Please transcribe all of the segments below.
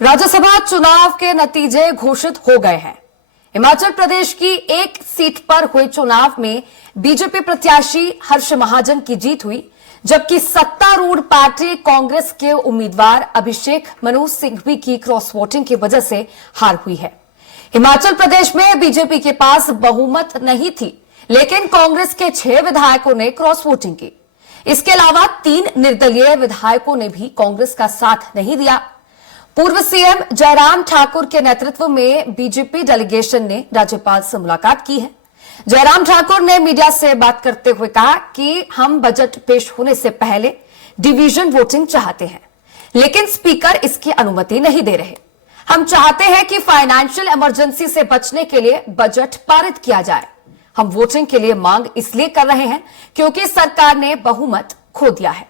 राज्यसभा चुनाव के नतीजे घोषित हो गए हैं। हिमाचल प्रदेश की एक सीट पर हुए चुनाव में बीजेपी प्रत्याशी हर्ष महाजन की जीत हुई, जबकि सत्तारूढ़ पार्टी कांग्रेस के उम्मीदवार अभिषेक मनु सिंघवी की क्रॉस वोटिंग की वजह से हार हुई है। हिमाचल प्रदेश में बीजेपी के पास बहुमत नहीं थी, लेकिन कांग्रेस के 6 विधायकों ने क्रॉस वोटिंग की। इसके अलावा 3 निर्दलीय विधायकों ने भी कांग्रेस का साथ नहीं दिया। पूर्व सीएम जयराम ठाकुर के नेतृत्व में बीजेपी डेलीगेशन ने राज्यपाल से मुलाकात की है। जयराम ठाकुर ने मीडिया से बात करते हुए कहा कि हम बजट पेश होने से पहले डिवीजन वोटिंग चाहते हैं, लेकिन स्पीकर इसकी अनुमति नहीं दे रहे। हम चाहते हैं कि फाइनेंशियल इमरजेंसी से बचने के लिए बजट पारित किया जाए। हम वोटिंग के लिए मांग इसलिए कर रहे हैं क्योंकि सरकार ने बहुमत खो दिया है।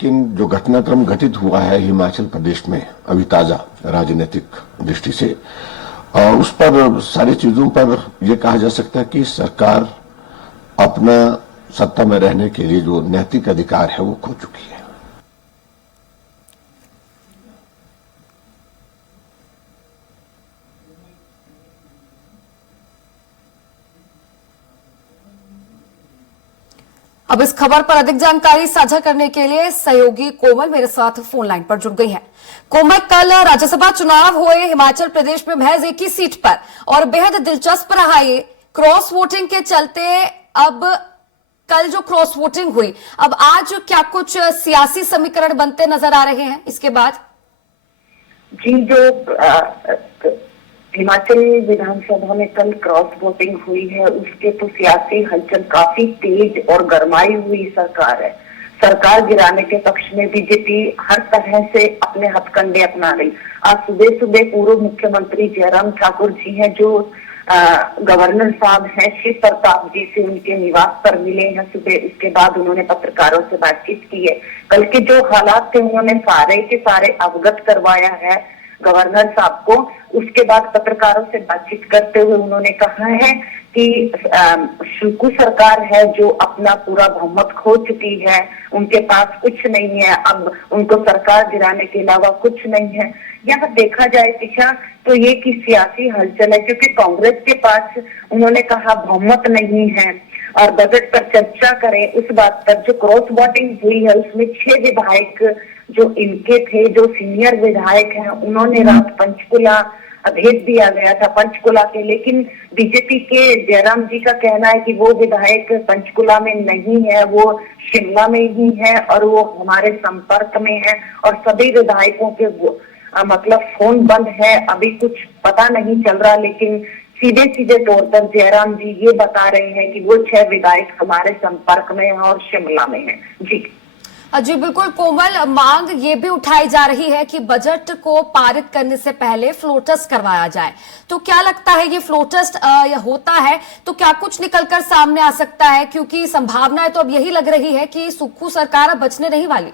लेकिन जो घटनाक्रम घटित हुआ है हिमाचल प्रदेश में अभी ताजा राजनीतिक दृष्टि से, उस पर सारी चीजों पर यह कहा जा सकता है कि सरकार अपना सत्ता में रहने के लिए जो नैतिक अधिकार है वो खो चुकी है। अब इस खबर पर अधिक जानकारी साझा करने के लिए सहयोगी कोमल मेरे साथ फोन लाइन पर जुड़ गई है। कोमल, कल राज्यसभा चुनाव हुए हिमाचल प्रदेश में महज एक ही सीट पर और बेहद दिलचस्प रहा ये क्रॉस वोटिंग के चलते। अब कल जो क्रॉस वोटिंग हुई, अब आज क्या कुछ सियासी समीकरण बनते नजर आ रहे हैं इसके बाद? जी, जो हिमाचल विधानसभा में कल क्रॉस वोटिंग हुई है उसके तो सियासी हलचल काफी तेज और गरमाई हुई सरकार है। सरकार गिराने के पक्ष में बीजेपी हर तरह से अपने हथकंडे अपना रही। आज सुबह सुबह पूर्व मुख्यमंत्री जयराम ठाकुर जी हैं जो गवर्नर साहब हैं शिव प्रताप जी से उनके निवास पर मिले हैं सुबह। उसके बाद उन्होंने पत्रकारों से बातचीत की है। कल के जो हालात थे उन्होंने सारे के सारे अवगत करवाया है गवर्नर साहब को। उसके बाद पत्रकारों से बातचीत करते हुए उन्होंने कहा है कि शुकू सरकार है जो अपना पूरा बहुमत खो चुकी है, उनके पास कुछ नहीं है, अब उनको सरकार गिराने के अलावा कुछ नहीं है। यहाँ देखा जाए दिशा तो ये की सियासी हलचल है, क्योंकि कांग्रेस के पास उन्होंने कहा बहुमत नहीं है और बजट पर चर्चा करें उस बात पर। जो क्रॉस वोटिंग हुई है उसमें 6 विधायक जो इनके थे, जो सीनियर विधायक हैं, उन्होंने रात पंचकुला भेज दिया गया था पंचकुला के। लेकिन बीजेपी के जयराम जी का कहना है कि वो विधायक पंचकुला में नहीं है, वो शिमला में ही है और वो हमारे संपर्क में है और सभी विधायकों के मतलब फोन बंद है, अभी कुछ पता नहीं चल रहा। लेकिन सीधे सीधे तौर पर जयराम जी ये बता रहे हैं कि वो 6 विधायक हमारे संपर्क में हैं और शिमला में हैं। जी जी बिल्कुल कोमल, मांग ये भी उठाई जा रही है कि बजट को पारित करने से पहले फ्लो टेस्ट करवाया जाए। तो क्या लगता है ये फ्लो टेस्ट होता है तो क्या कुछ निकलकर सामने आ सकता है? क्योंकि संभावनाएं तो अब यही लग रही है कि सुक्खू सरकार अब बचने नहीं वाली।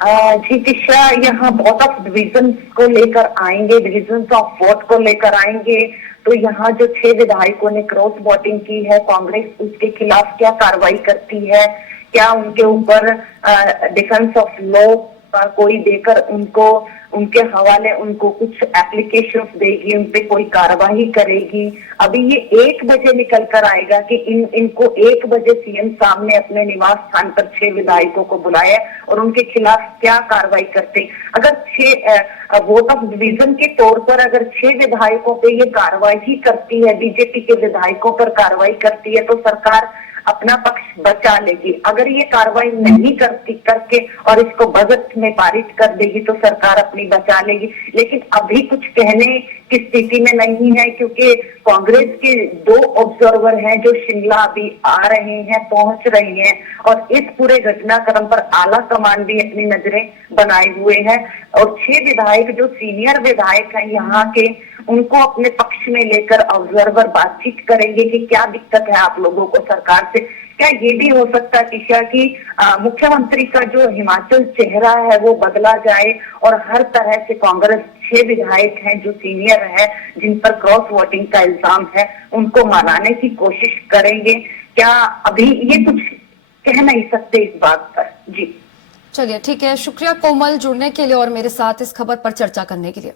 जी दिशा, यहाँ बहुत ऑफ डिविजन को लेकर आएंगे, डिविजन ऑफ वोट को लेकर आएंगे। तो यहाँ जो 6 विधायकों ने क्रॉस वोटिंग की है, कांग्रेस उसके खिलाफ क्या कार्रवाई करती है, क्या उनके ऊपर डिफेंस ऑफ लॉ का कोई देकर उनको उनके हवाले उनको कुछ एप्लीकेशंस देगी, उनपे कोई कार्रवाई करेगी। अभी ये 1 बजे निकल कर आएगा कि इनको 1 बजे सीएम साहब ने अपने निवास स्थान पर 6 विधायकों को बुलाया और उनके खिलाफ क्या कार्रवाई करते। अगर 6 वोट ऑफ डिवीजन के तौर पर अगर 6 विधायकों पे ये कार्रवाई करती है, बीजेपी के विधायकों पर कार्रवाई करती है, तो सरकार अपना पक्ष बचा लेगी। अगर ये कार्रवाई नहीं करके और इसको बजट में पारित कर देगी तो सरकार अपनी बचा लेगी। लेकिन अभी कुछ कहने की स्थिति में नहीं है, क्योंकि कांग्रेस के 2 ऑब्जर्वर हैं जो शिमला अभी आ रहे हैं, पहुंच रहे हैं और इस पूरे घटनाक्रम पर आला कमान भी अपनी नजरें बनाए हुए है। और 6 विधायक जो सीनियर विधायक हैं यहाँ के, उनको अपने पक्ष में लेकर ऑब्जर्वर बातचीत करेंगे कि क्या दिक्कत है आप लोगों को सरकार से। क्या ये भी हो सकता है ईशा कि मुख्यमंत्री का जो हिमाचल चेहरा है वो बदला जाए और हर तरह से कांग्रेस 6 विधायक हैं जो सीनियर है, जिन पर क्रॉस वोटिंग का इल्जाम है, उनको मनाने की कोशिश करेंगे क्या? अभी ये कुछ कह नहीं सकते इस बात पर। जी चलिए ठीक है, शुक्रिया कोमल जुड़ने के लिए और मेरे साथ इस खबर पर चर्चा करने के लिए।